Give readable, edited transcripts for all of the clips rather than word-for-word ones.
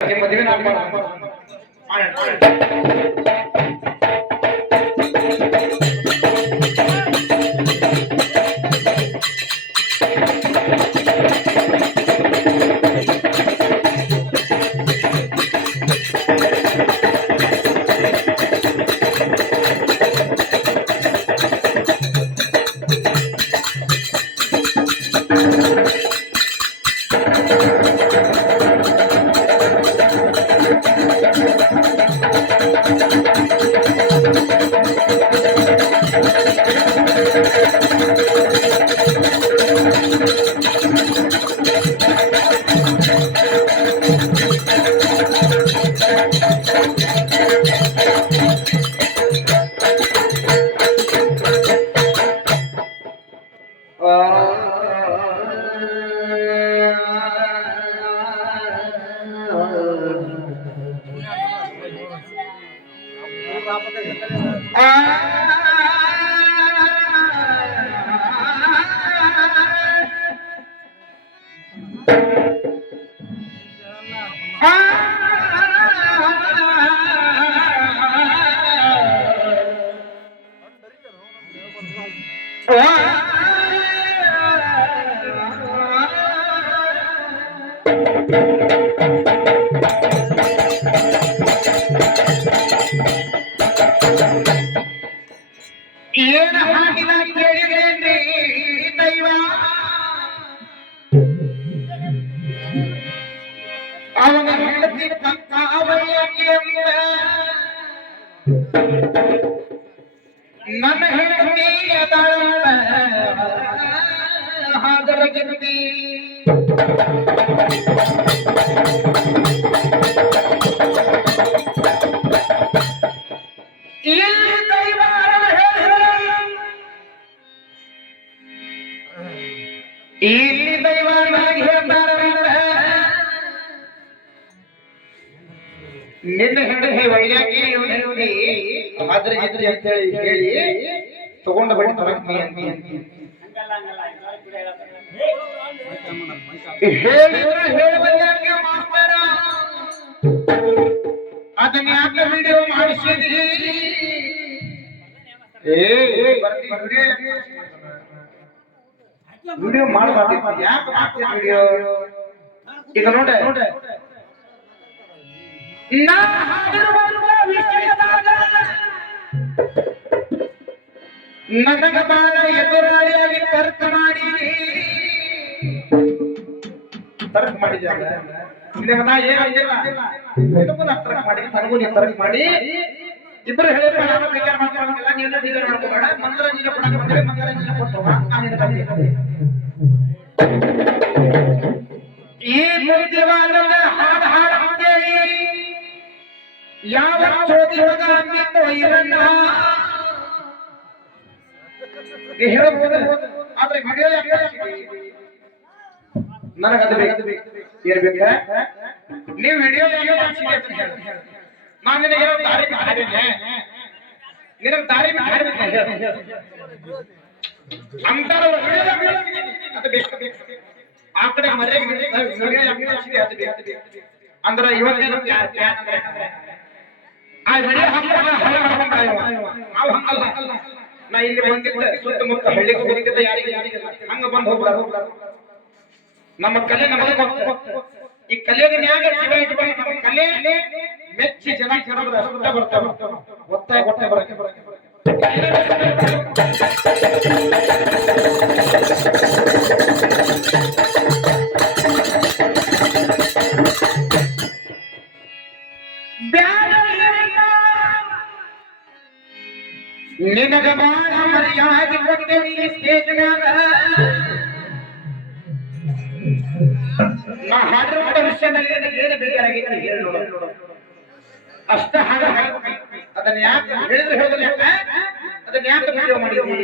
ಮದುವೆ ಏನು ಹಾಡಿನ ಕೇಳಿದ್ರೇನ್ರಿ ದೈವ ಅವನ ಹೆಂಡತಿ ನನ್ನ ಹೆಂಡತಿ ಹಾದರ ಗೆದ್ದಿ ಇಲ್ಲಿ ದೈವ ಇಲ್ಲಿ ದೈವ ಹೇಳ್ತಾರ ನಿನ್ನ ಹೆಂಡತಿ ವೈರಾಗಿ ಆದ್ರ ಗೆದ್ರಿ ಅಂತ ಹೇಳಿ ತಗೊಂಡ ಬಡಿ ತರಕ್ಮಿ ಅಂತ ಹೇಳಿದ್ರೆ ಹೇಳಬಲ್ಲಾಗೆ ಮಾಸ್ತರ ಅದನ್ನ ಯಾಕೆ ವಿಡಿಯೋ ಮಾಡಿಸಿದ್ರಿ ವಿಡಿಯೋ ಮಾಡಬಾರ್ದು ಯಾಕೆ ಮಾಡ್ತೀರಿ ವಿಡಿಯೋ ಈಗ ನೋಡ ನಾ ಹಾಡಿರುವ ವಿಷಯದಾಗ ನನಗ ಬಾಳ ಎದುರಾಳಿಯಾಗಿ ತರ್ಕ ಮಾಡಿದ್ಯಾಗ ನಾ ಏನಿಲ್ಲ ಮಾಡಿ ಇಬ್ಬರು ಹೇಳಿದ್ರೆ ನಾನು ವಿಚಾರ ಮಾಡ್ಕೊಳ್ಳೋದಿಲ್ಲ ನೀನು ಡಿಸೈನ್ ಮಾಡ್ಕೋಬೇಡ ಮನರಂಜನೆ ಕೊಡಕ್ಕೆ ಬಂದ್ರೆ ಮನರಂಜನೆ ಕೊಟ್ಟವ ಈ ಬುದ್ಧಿವಾದ ಹಾಡು ಅಂತೇಳಿ ಯಾವ ಚೋದಿವಾಗ ಅಂದಿತ್ತು ಇದನ್ನ ಹೇಳಬಹುದು ಆದ್ರೆ ವಿಡಿಯೋ ನನಗದು ಬೇಕು ಏನ್ ಬೇಕ ನೀವು ವಿಡಿಯೋ ನಾನು ನಿನಗೆ ದಾರಿ ಮಾಡಿದ್ದೇನೆ ನಿನಗೆ ದಾರಿ ಮಾಡಿದ್ದೇನೆ ಅಂತಾರ ಅದು ಬೇಕು ಆ ಕಡೆ ಮರೆ ಅದು ಬೇಕು ಅಂದ್ರೆ ಇವತ್ತೇನು ಆ ವಿಡಿಯೋ ನಾವು ಹಂಗಲ್ಲ ನಾ ಇಲ್ಲಿ ಬಂದಿದ್ದ ಸುತ್ತಮುತ್ತ ಹಳ್ಳಿಗೂ ಬಂದಿದ್ದ ಯಾರಿಗೆ ಹಂಗ ಬಂದು ಹೋಗ್ಬಾರ ನಮ್ಮ ಕಲೆ ನಮಗೆ ಈ ಕಲೆಯ ನ್ಯಾಗ ಶಿವ ಇಟ್ಕೊಂಡು ನಮ್ಮ ಕಲೆ ಮೆಚ್ಚಿ ಜನ ಜನರು ಅಷ್ಟ ಬರ್ತಾವ ಒತ್ತಾಯ ಬರಕ್ಕೆ ನಿನಗ ಬಾಳ ಮರ್ಯಾದೆ ಕೊಟ್ಟೆ ಈ ಸ್ಟೇಜ್ ಮ್ಯಾಗ ನಾ ಹಾಡಿರುವ ವಿಷಯದಲ್ಲಿ ಏನು ಬೇಜಾರಾಗಿತ್ತು ಹೇಳು ಅಷ್ಟ ಹಾಡ ಅದನ್ನ ಯಾಕೆ ಹೇಳಿದ್ರೆ ಅದನ್ನ ಯಾಕೆ ವಿಡಿಯೋ ಮಾಡಿದ್ವಿ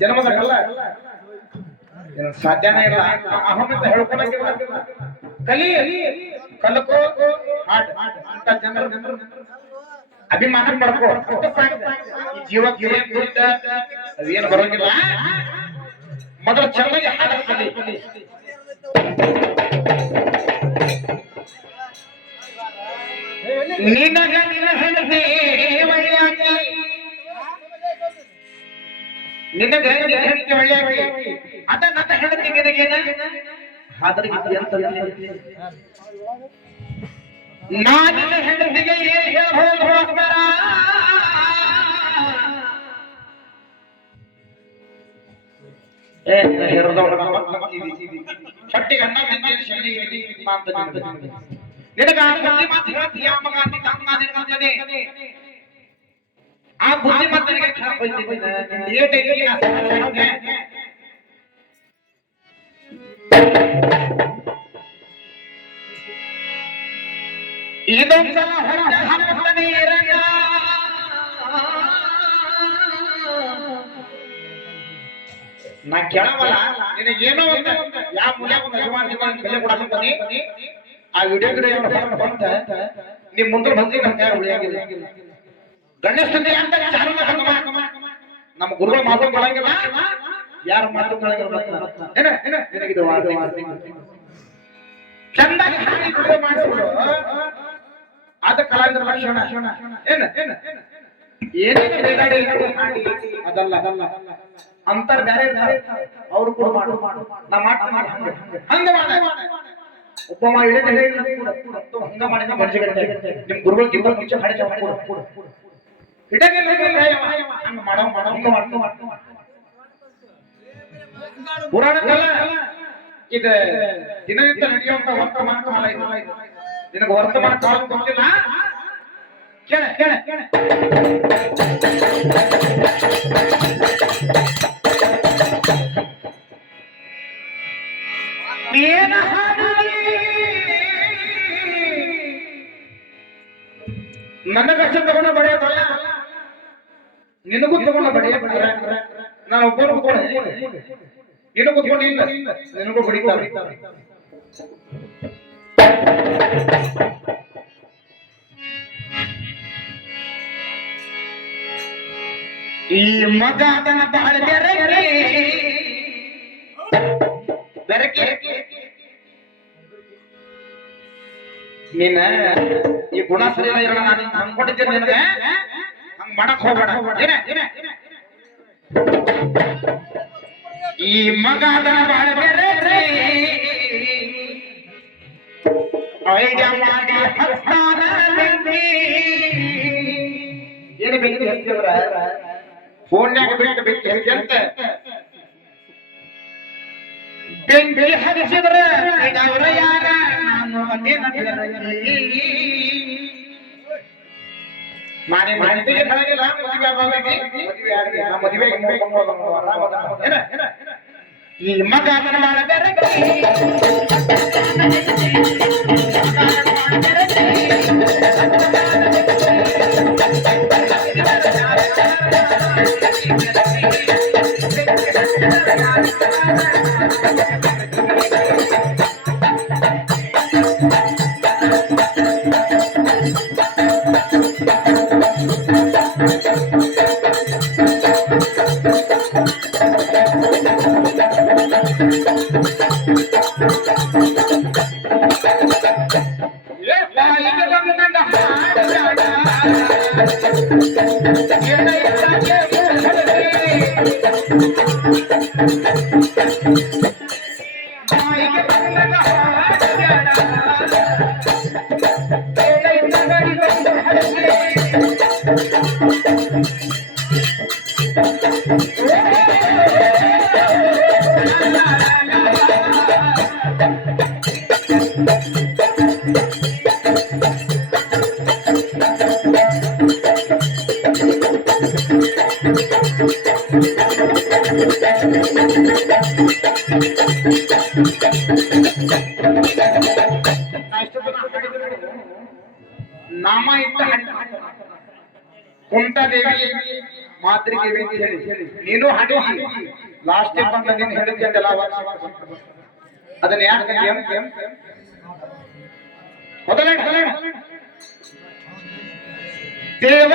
ಜನ್ಮದಲ್ಲ ಸಾಧ್ಯನೇ ಇಲ್ಲ ಅಹಮಿತ ಹೇಳ್ಕೊಳಂಗಿಲ್ಲ ಕಲಿ ಕಲಕೋ ಹಾಡ್ ಅಂತ ಜನರು ಅಭಿಮಾನ ಪಡ್ಕೋ ಈ ಜೀವಕ್ಕೆ ದುಡ್ಡ ಅದೇನು ಬರೋಂಗಿಲ್ಲ ಮೊದಲು ಚೆನ್ನಾಗಿ ಹಾಡ ಕಲಿ ನಿನಗ ನಿನ್ನ ಹೆಂಡತಿ ಒಳ್ಳೆಯಾಗಿ ನಿನಗ ನಿನ್ನ ಹೆಂಡತಿ ಒಳ್ಳೆಯಾಗಿ ಅದ ನನ್ನ ಹೆಂಡತಿಗೆ ಆದ್ರೆ ನಾನಿನ ಹೆಂಡತಿಗೆ ಏನ್ ಹೇಳ್ಬೋದು ಹೋಗ್ತಾರ ಶಟ್ಟಿಗೆ ಅನ್ನ ಮೆಂದಿನ ಶೆಳ್ಳಿ ನಿನಗ ಮಾತು ಹೇಳ್ತೀಯ ಮಗ ಅಂತ ಆ ಬುದ್ಧಿ ಮಾತನಿಗೆ ಇದೊಂದ್ಸಲ ಹೊರಟ ಹತ್ತನೇ ರಂಗ ನಾ ಕೇಳವಲ್ಲ ನಿನಗೇನೋ ಒಂದು ಯಾವ ಮೂಲೆ ಒಂದು ಅಭಿಮಾನ ಬೆಲೆ ಕೊಡಂತಾನೆ ಆ ವಿಡಿಯೋ ಬಂತ ನಿಮ್ ಮುಂದೆ ಬಂದಿ ನಮ್ ಕೈ ಉಳಿಯಾಗಿಲ್ಲ ಗಣೇಶ ನಮ್ಮ ಗುರುಗಳ ಮಾತು ಕೊಡಂಗಿಲ್ಲ ಯಾರ ಮಾತು ಚಂದಾಗಿ ಮಾಡಿಸ್ಬಿಡು ಅದ ಕಲಾವಿದರ ಲಕ್ಷಣ ಏನೇನು ಅದಲ್ಲ ಅಂತರ ಬೇರೆ ಅವ್ರು ಕೂಡ ಮಾಡು ನಾ ಹಂಗ ಒಬ್ಬ ಹಂಗ ಮಾಡಿದ ಮನುಷ್ಯಗಟ್ಟೆ ನಿಮ್ ಗುರುಗಳಿಗಿಂತ ಮುಂಚೆ ಹಡೆ ಪುರಾಣದಲ್ಲ ಇದು ದಿನನಿತ್ಯ ನಡೆಯುವಂತ ವರ್ತಮಾನ ಕಾಲ ಇದು ನಿನಗೆ ವರ್ತಮಾನ ಕಾಲ ಗೊತ್ತಿಲ್ಲ ಕೇಳ ಕೇಳ ನನಗಷ್ಟೇ ತಗೊಂಡ ಬಡಿಯೋದಲ್ಲ ನಿನಗೂ ತಗೊಂಡ ಬಡಿಯ ನಾನು ಒಬ್ಬರು ಕೂತ್ಕೊಂಡೆ ನೀನು ಕೂತ್ಕೊಂಡಿಲ್ಲ ನಿನಗೂ ಬಡಿತಾರೆ ಈ ಮಗ ಅದನ್ನ ಬಹಳ ಬೆರಕೆ ನೀನ ಈ ಗುಣ ಸರಿ ಇರೋಣ ನಾನು ಅನ್ಕೊಂಡಿದ್ದೇನೆ ನಿನಗೆ ಹಂಗ ಮಾಡಕ್ ಹೋಗ್ಬೇಡ ಈ ಮಗ ಅದನ್ನ ಬಹಳ ಬೇರೆ ಐಡಿಯಾ ಮಾಡಿ ಹಸ್ತಾನ ಏನು ಬೆಂಕಿ ಹಚ್ಚಿದ್ರ ಫೋನ್ಯಾಗ ಬಿಟ್ಟು ಬೆಂಕಿ ಹಚ್ಚಿ ಅಂತ ಬೆಂಕಿ ಹಚ್ಚಿದ್ರ ಅವರ ಯಾರ ನಾನು ಅದೇನ ಮಾನೆ ಮಾಡಿದ್ರೆ ಕಳಗಿಲ್ಲ ಮದುವೆ ಆಗಲಿ ನಾ ಮದುವೆಗೆ ಈ ಮಗ ಅದನ್ನ ಮಾಡಬೇರೆ ನಾಮ ಇಟ್ಟ ಕುಂಟ ದೇವಿ ಮಾತೃಗೆ ನೀನು ಹಾಡಿ ಲಾಸ್ಟ್ ಬಂದ ನೀನು ಹೇಳಿದ್ದೆಲ್ಲ ಅದನ್ನ ಯಾಕೆ ಮೊದಲೇ ದೇವರ